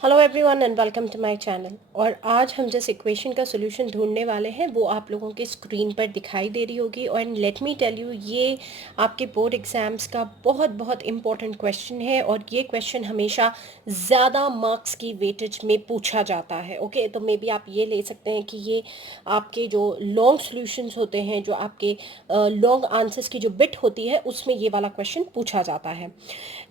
Hello everyone and welcome to my channel. और आज हम जिस इक्वेशन का सोल्यूशन ढूंढने वाले हैं वो आप लोगों की स्क्रीन पर दिखाई दे रही होगी। और लेट मी टेल यू, ये आपके बोर्ड एग्जाम्स का बहुत बहुत इंपॉर्टेंट क्वेश्चन है और ये क्वेश्चन हमेशा ज़्यादा मार्क्स की वेटेज में पूछा जाता है। ओके, तो मे बी आप ये ले सकते हैं कि ये आपके जो लॉन्ग सोल्यूशंस होते हैं, जो आपके लॉन्ग आंसर्स की जो बिट होती है, उसमें ये वाला क्वेश्चन पूछा जाता है।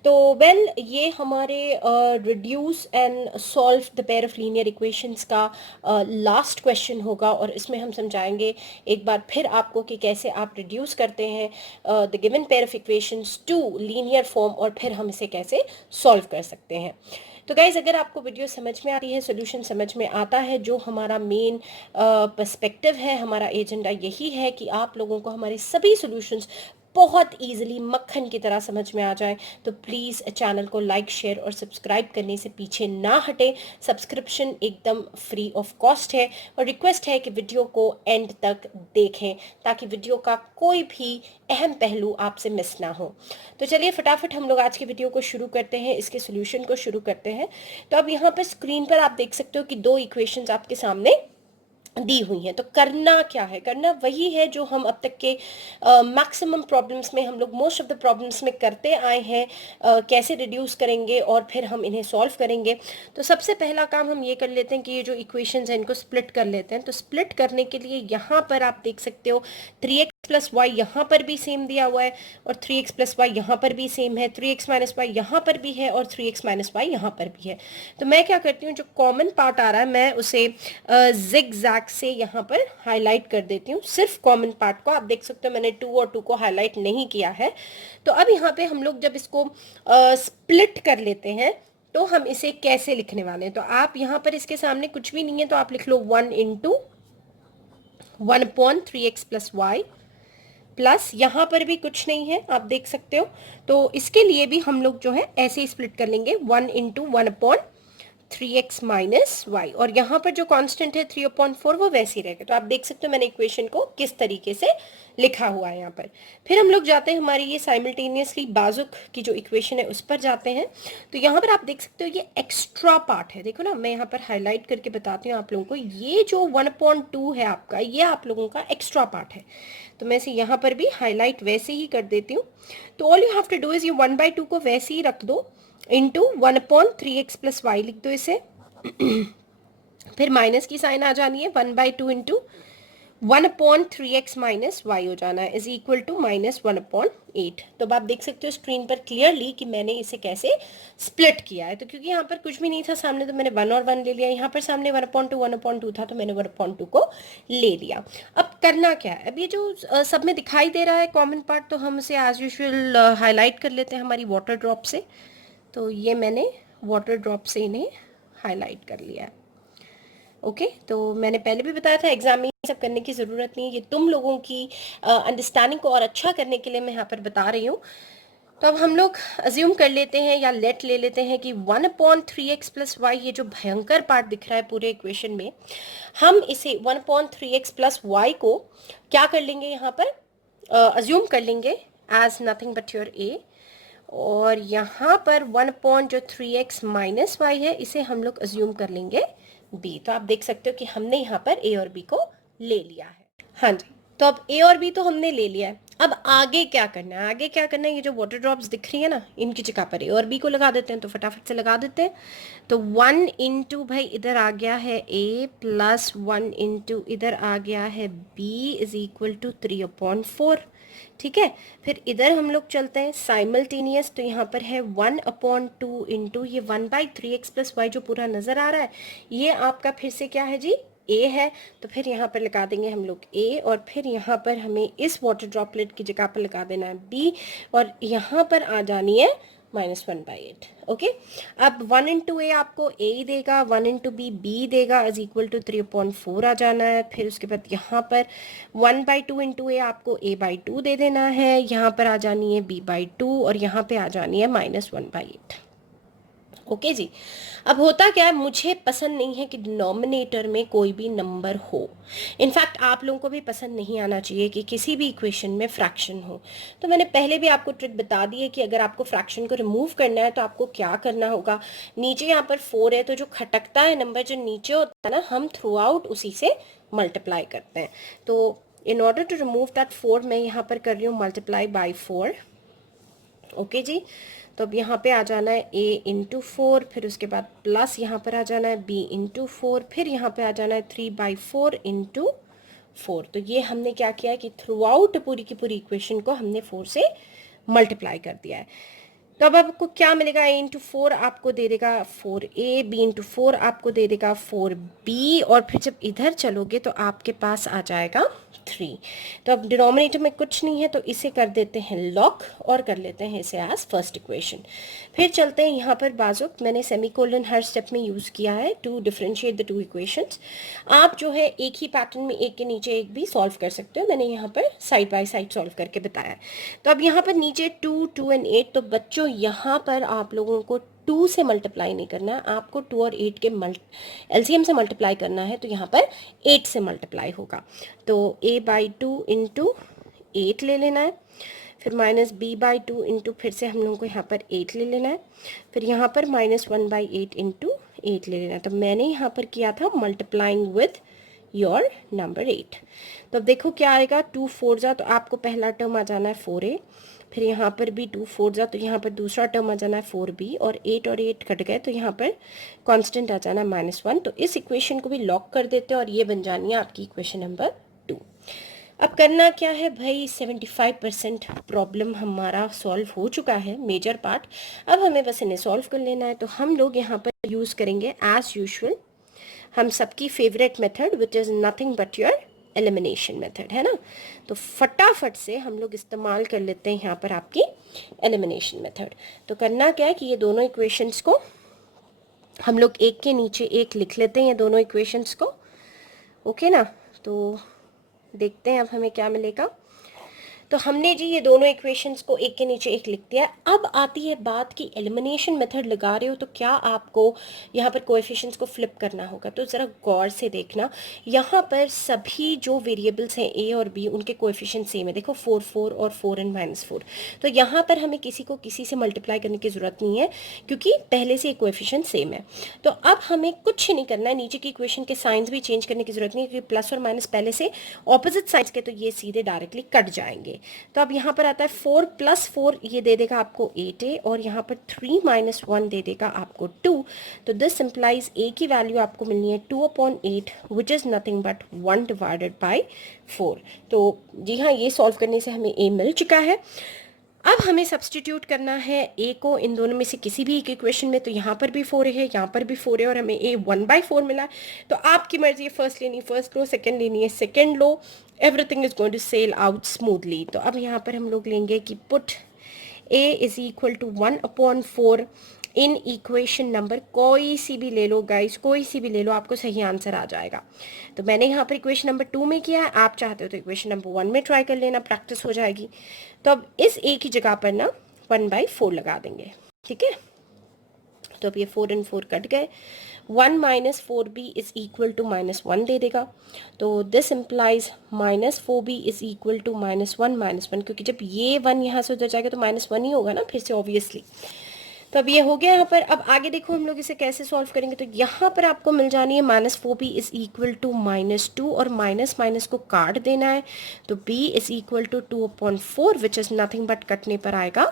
तो ये हमारे reduce and solve the pair of linear equations का लास्ट क्वेश्चन होगा। और इसमें हम समझाएंगे एक बार फिर आपको कि कैसे आप रिड्यूस करते हैं the given pair of equations to linear form, और फिर हम इसे कैसे सॉल्व कर सकते हैं। तो गाइज, अगर आपको वीडियो समझ में आती है, सोल्यूशन समझ में आता है, जो हमारा मेन पर्सपेक्टिव है, हमारा एजेंडा यही है कि आप लोगों को हमारे सभी सोल्यूशंस बहुत इजीली मक्खन की तरह समझ में आ जाए, तो प्लीज़ चैनल को लाइक, शेयर और सब्सक्राइब करने से पीछे ना हटे। सब्सक्रिप्शन एकदम फ्री ऑफ कॉस्ट है और रिक्वेस्ट है कि वीडियो को एंड तक देखें ताकि वीडियो का कोई भी अहम पहलू आपसे मिस ना हो। तो चलिए फटाफट हम लोग आज की वीडियो को शुरू करते हैं, इसके सोल्यूशन को शुरू करते हैं। तो अब यहाँ पर स्क्रीन पर आप देख सकते हो कि दो इक्वेशंस आपके सामने दी हुई हैं। तो करना क्या है? करना वही है जो हम अब तक के मैक्सिमम प्रॉब्लम्स में, हम लोग मोस्ट ऑफ द प्रॉब्लम्स में करते आए हैं। कैसे रिड्यूस करेंगे और फिर हम इन्हें सॉल्व करेंगे। तो सबसे पहला काम हम ये कर लेते हैं कि ये जो इक्वेशंस हैं इनको स्प्लिट कर लेते हैं। तो स्प्लिट करने के लिए यहाँ पर आप देख सकते हो 3x प्लस वाई यहाँ पर भी सेम दिया हुआ है और 3x प्लस वाई यहाँ पर भी सेम है, 3x माइनस वाई यहाँ पर भी है और 3x माइनस वाई यहाँ पर भी है। तो मैं क्या करती हूँ, जो कॉमन पार्ट आ रहा है मैं उसे जिग जैग से यहाँ पर हाईलाइट कर देती हूँ। सिर्फ कॉमन पार्ट को आप देख सकते हो, मैंने 2 और 2 को हाईलाइट नहीं किया है। तो अब यहाँ पे हम लोग जब इसको स्प्लिट कर लेते हैं तो हम इसे कैसे लिखने वाले हैं। तो आप यहाँ पर इसके सामने कुछ भी नहीं है तो आप लिख लो 1 into 1/3x plus y, plus यहाँ पर भी कुछ नहीं है आप देख सकते हो। तो इसके लिए भी हम लोग जो है ऐसे ही स्प्लिट कर लेंगे 1 इंटू 1/3x माइनस वाई, और यहाँ पर जो कांस्टेंट है 3/4 वो वैसे ही रहेगा। तो आप देख सकते हो मैंने इक्वेशन को किस तरीके से लिखा हुआ है यहाँ पर। फिर हम लोग जाते हैं हमारी ये साइमल्टेनियसली बाजुक की जो इक्वेशन है उस पर जाते हैं। तो यहाँ पर आप देख सकते हो ये एक्स्ट्रा पार्ट है, देखो ना, मैं यहाँ पर हाईलाइट करके बताती हूँ आप लोगों को। ये जो 1/2 है आपका, ये आप लोगों का एक्स्ट्रा पार्ट है। तो मैं इसे यहाँ पर भी हाईलाइट वैसे ही कर देती हूँ। तो all you have to do is ये 1/2 को वैसे ही रख दो, इंटू 1/3x प्लस वाई लिख दो इसे। फिर माइनस की साइन आ जानी है, 1/2 इंटू 1/3x माइनस वाई हो जाना है, इज इक्वल टू -1/8। तो आप देख सकते हो स्क्रीन पर क्लियरली कि मैंने इसे कैसे स्प्लिट किया है। तो क्योंकि यहाँ पर कुछ भी नहीं था सामने तो मैंने 1 और 1 ले लिया, यहाँ पर सामने 1/2 था तो मैंने 1/2 को ले लिया। अब करना क्या है, अब ये जो सब में दिखाई दे रहा है कॉमन पार्ट, तो हम इसे एज यूजुअल हाईलाइट कर लेते हैं हमारी वाटर ड्रॉप से। तो ये मैंने वाटर ड्रॉप से इन्हें हाईलाइट कर लिया है। ओके, तो मैंने पहले भी बताया था एग्जाम में ये सब करने की ज़रूरत नहीं है, ये तुम लोगों की अंडरस्टैंडिंग को और अच्छा करने के लिए मैं यहाँ पर बता रही हूँ। तो अब हम लोग अज्यूम कर लेते हैं या लेट ले लेते हैं कि 1/3x प्लस वाई, ये जो भयंकर पार्ट दिख रहा है पूरे इक्वेशन में, हम इसे 1/3x प्लस वाई को क्या कर लेंगे, यहाँ पर अज्यूम कर लेंगे एज नथिंग बट योर ए। और यहाँ पर 1/3x माइनस वाई है, इसे हम लोग अज्यूम कर लेंगे b। तो आप देख सकते हो कि हमने यहाँ पर a और b को ले लिया है। हाँ जी, तो अब a और b तो हमने ले लिया है। अब आगे क्या करना है, आगे क्या करना है, ये जो वाटर ड्रॉप्स दिख रही है ना, इनकी जगह पर a और b को लगा देते हैं। तो फटाफट से लगा देते हैं। तो 1 इंटू भाई इधर आ गया है a, प्लस 1 इंटू इधर आ गया है b, इज इक्वल टू 3/4। ठीक है, फिर इधर हम लोग चलते हैं साइमल्टेनियस। तो यहाँ पर है 1/2 इंटू ये 1/3x प्लस वाई जो पूरा नजर आ रहा है, ये आपका फिर से क्या है जी, a है। तो फिर यहाँ पर लगा देंगे हम लोग a, और फिर यहाँ पर हमें इस वाटर ड्रॉपलेट की जगह पर लगा देना है b, और यहाँ पर आ जानी है -1/8। ओके, अब 1 इंटू ए आपको a ही देगा, 1 इंटू बी b देगा, इज इक्वल टू 3/4 आ जाना है। फिर उसके बाद यहाँ पर 1/2 इंटू ए आपको a/2 दे देना है, यहाँ पर आ जानी है b/2, और यहाँ पे आ जानी है -1/8। ओके जी। अब होता क्या है, मुझे पसंद नहीं है कि डिनोमिनेटर में कोई भी नंबर हो। इनफैक्ट आप लोगों को भी पसंद नहीं आना चाहिए कि किसी भी इक्वेशन में फ्रैक्शन हो। तो मैंने पहले भी आपको ट्रिक बता दी है कि अगर आपको फ्रैक्शन को रिमूव करना है तो आपको क्या करना होगा। नीचे यहाँ पर 4 है, तो जो खटकता है नंबर जो नीचे होता है ना, हम थ्रू आउट उसी से मल्टीप्लाई करते हैं। तो in order to remove that 4 मैं यहाँ पर कर रही हूँ मल्टीप्लाई बाई 4। ओके जी। तो अब यहाँ पे आ जाना है a इंटू 4, फिर उसके बाद प्लस यहाँ पर आ जाना है b इंटू 4, फिर यहाँ पे आ जाना है 3/4 इंटू 4। तो ये हमने क्या किया है कि थ्रू आउट पूरी की पूरी इक्वेशन को हमने 4 से मल्टीप्लाई कर दिया है। तो अब आपको क्या मिलेगा, a इंटू 4 आपको दे देगा 4a, b इंटू 4 आपको दे देगा 4b, और फिर जब इधर चलोगे तो आपके पास आ जाएगा 3। तो अब डिनोमिनेटर में कुछ नहीं है तो इसे कर देते हैं लॉक और कर लेते हैं इसे एज फर्स्ट इक्वेशन। फिर चलते हैं यहाँ पर बाजुक, मैंने सेमीकोलन हर स्टेप में यूज़ किया है to differentiate the two equations. आप जो है एक ही पैटर्न में एक के नीचे एक भी सॉल्व कर सकते हो, मैंने यहाँ पर साइड बाय साइड सॉल्व करके बताया है। तो अब यहाँ पर नीचे 2, 2 एंड 8, तो बच्चों यहाँ पर आप लोगों को 2 से मल्टीप्लाई नहीं करना है, आपको 2 और 8 के एलसीएम से मल्टीप्लाई करना है। तो यहाँ पर 8 से मल्टीप्लाई होगा, तो a/2 इंटू 8 ले लेना है, फिर माइनस b/2 इंटू फिर से हम लोगों को यहाँ पर 8 ले लेना है, फिर यहाँ पर -1/8 इंटू 8 ले लेना है। तो मैंने यहाँ पर किया था मल्टीप्लाइंग विथ योर नंबर 8। तो अब देखो क्या आएगा, 2 4 जा, तो आपको पहला टर्म आ जाना है 4a, फिर यहाँ पर भी 2 4 जा, तो यहाँ पर दूसरा टर्म आ जाना है 4b, और 8 कट गए तो यहाँ पर कांस्टेंट आ जाना है -1। तो इस इक्वेशन को भी लॉक कर देते हैं और ये बन जानी है आपकी इक्वेशन नंबर 2। अब करना क्या है भाई, 75% प्रॉब्लम हमारा सॉल्व हो चुका है, मेजर पार्ट। अब हमें बस इन्हें सॉल्व कर लेना है। तो हम लोग यहाँ पर यूज़ करेंगे एज यूजुअल हम सबकी favourite method, which is nothing but your elimination method, है ना। तो फटाफट से हम लोग इस्तेमाल कर लेते हैं यहाँ पर आपकी एलिमिनेशन मेथड। तो करना क्या है कि ये दोनों इक्वेशंस को हम लोग एक के नीचे एक लिख लेते हैं, ये दोनों इक्वेशंस को। ओके ना, तो देखते हैं अब हमें क्या मिलेगा। तो हमने जी ये दोनों इक्वेशंस को एक के नीचे एक लिख दिया। अब आती है बात कि एलिमिनेशन मेथड लगा रहे हो तो क्या आपको यहाँ पर कोएफिशिएंट्स को फ्लिप करना होगा। तो ज़रा गौर से देखना, यहाँ पर सभी जो वेरिएबल्स हैं a और b उनके कोएफिशिएंट सेम है। देखो 4 4 और 4 एंड -4। तो यहाँ पर हमें किसी को किसी से मल्टीप्लाई करने की ज़रूरत नहीं है क्योंकि पहले से कोएफिशिएंट सेम है। तो अब हमें कुछ नहीं करना है, नीचे की इक्वेशन के साइंस भी चेंज करने की ज़रूरत नहीं है क्योंकि प्लस और माइनस पहले से ऑपोजिट साइड्स के, तो ये सीधे डायरेक्टली कट जाएंगे। तो अब यहाँ पर आता है 4 + 4, ये दे देगा आपको 8a, और यहाँ पर 3 - 1 दे देगा आपको 2। तो दिस इंप्लाइज a की वैल्यू आपको मिलनी है 2/8, विच इज़ नथिंग बट 1/4। तो जी हाँ, ये सॉल्व करने से हमें a मिल चुका है। अब हमें सब्सटीट्यूट करना है a को इन दोनों में से किसी भी एक इक्वेशन में। तो यहाँ पर भी 4 है, यहाँ पर भी 4 है, और हमें a 1/4 मिला है। तो आपकी मर्जी है, फर्स्ट लेनी है फर्स्ट लो, सेकंड लेनी है सेकंड लो, everything is going to sell out smoothly. तो अब यहाँ पर हम लोग लेंगे कि put a is equal to 1/4 in equation number, कोई सी भी ले लो गाइस, कोई सी भी ले लो, आपको सही आंसर आ जाएगा। तो मैंने यहाँ पर इक्वेशन नंबर 2 में किया है, आप चाहते हो तो इक्वेशन नंबर 1 में ट्राई कर लेना, प्रैक्टिस हो जाएगी। तो अब इस a की जगह पर ना 1/4 लगा देंगे, ठीक है। तो अब ये 4 और 4 कट गए, 1 - 4b इज इक्वल टू -1 दे देगा। तो this implies -4b is equal to -1, क्योंकि जब ये 1 यहाँ से उधर जाएगा तो -1 ही होगा ना फिर से ऑब्वियसली। तो अब ये हो गया यहाँ पर। अब आगे देखो हम लोग इसे कैसे सॉल्व करेंगे। तो यहाँ पर आपको मिल जानी है -4b इज इक्वल टू -2, और माइनस माइनस को काट देना है। तो b is equal to 2/4, which is nothing but कटने पर आएगा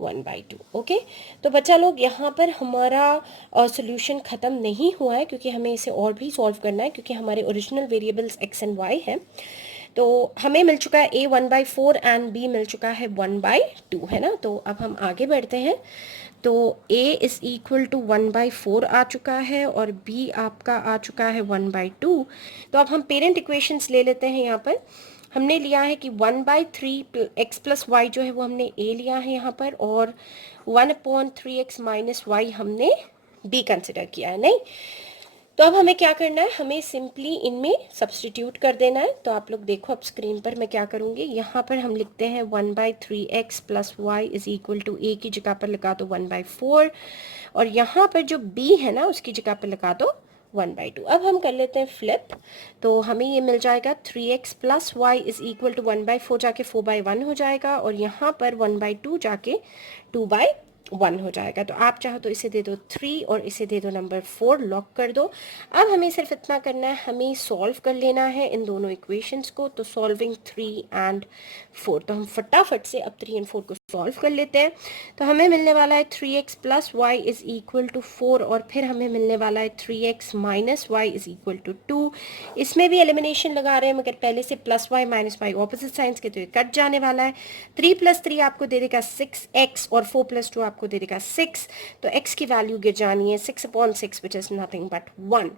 1/2। ओके, तो बच्चा लोग यहाँ पर हमारा सोल्यूशन ख़त्म नहीं हुआ है क्योंकि हमें इसे और भी सॉल्व करना है, क्योंकि हमारे original variables x and y हैं। तो हमें मिल चुका है a 1/4 एंड b मिल चुका है 1/2, है ना। तो अब हम आगे बढ़ते हैं। तो a इज इक्वल टू 1/4 आ चुका है और b आपका आ चुका है 1/2। तो अब हम पेरेंट इक्वेशंस ले लेते हैं। यहाँ पर हमने लिया है कि 1/3 x + y जो है वो हमने a लिया है यहाँ पर, और 1/3x - y हमने b कंसिडर किया है, नहीं। तो अब हमें क्या करना है, हमें सिंपली इनमें सब्सटीट्यूट कर देना है। तो आप लोग देखो अब स्क्रीन पर मैं क्या करूँगी, यहाँ पर हम लिखते हैं 1/3x plus y is equal to a की जगह पर लगा दो 1/4, और यहाँ पर जो b है ना उसकी जगह पर लगा दो 1/2। अब हम कर लेते हैं फ्लिप, तो हमें ये मिल जाएगा 3x plus y is equal to 1/4 जाके 4/1 हो जाएगा, और यहाँ पर 1/2 जाके 2/1 हो जाएगा। तो आप चाहो तो इसे दे दो 3 और इसे दे दो नंबर 4, लॉक कर दो। अब हमें सिर्फ इतना करना है, हमें सॉल्व कर लेना है इन दोनों इक्वेशंस को। तो सॉल्विंग 3 एंड 4, तो हम फटाफट से अब 3 एंड 4 को सॉल्व कर लेते हैं। तो हमें मिलने वाला है 3x plus y is equal to 4, और फिर हमें मिलने वाला है 3x minus y is equal to 2। इसमें भी एलिमिनेशन लगा रहे हैं, मगर पहले से plus y minus y opposite signs के, तो ये कट जाने वाला है। 3 + 3 आपको दे देगा 6x, और 4 + 2 आपको दे देगा 6। तो x की वैल्यू गिर जानी है 6/6 विच इज नथिंग बट 1।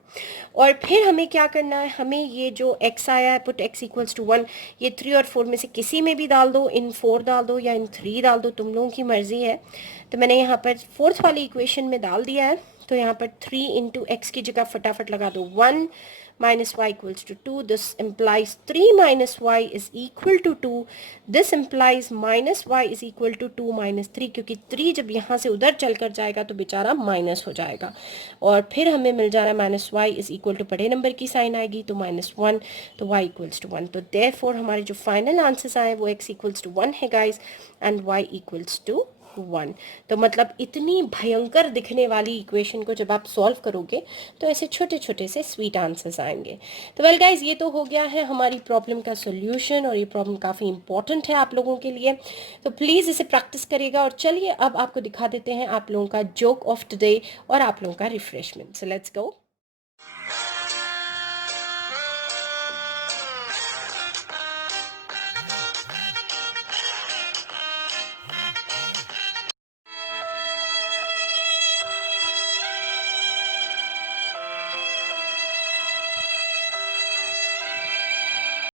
और फिर हमें क्या करना है, हमें ये जो x आया है पुट x इक्वल्स टू 1, ये 3 और 4 में से किसी में भी डाल दो, इन 4 डाल दो या इन 3 डाल दो, तुम लोगों की मर्जी है। तो मैंने यहाँ पर 4th वाली इक्वेशन में डाल दिया है। तो यहाँ पर 3 × x की जगह फटाफट लगा दो 1 minus y equals to 2. This implies 3 minus y is equal to 2. This implies minus y is equal to 2 minus 3, क्योंकि 3 जब यहाँ से उधर चल कर जाएगा तो बेचारा माइनस हो जाएगा, और फिर हमें मिल जा रहा है minus y is equal to बड़े नंबर की साइन आएगी तो -1, तो y इक्वल्स टू 1। तो देयरफॉर हमारे जो फाइनल आंसर्स आए वो x इक्वल्स टू 1 है guys, and y equals to 1। तो मतलब इतनी भयंकर दिखने वाली इक्वेशन को जब आप सॉल्व करोगे तो ऐसे छोटे छोटे से स्वीट आंसर्स आएंगे। तो वेल गाइज, ये तो हो गया है हमारी प्रॉब्लम का सॉल्यूशन, और ये प्रॉब्लम काफ़ी इंपॉर्टेंट है आप लोगों के लिए, तो प्लीज़ इसे प्रैक्टिस करिएगा। और चलिए अब आपको दिखा देते हैं आप लोगों का जोक ऑफ टुडे और आप लोगों का रिफ्रेशमेंट। So let's go.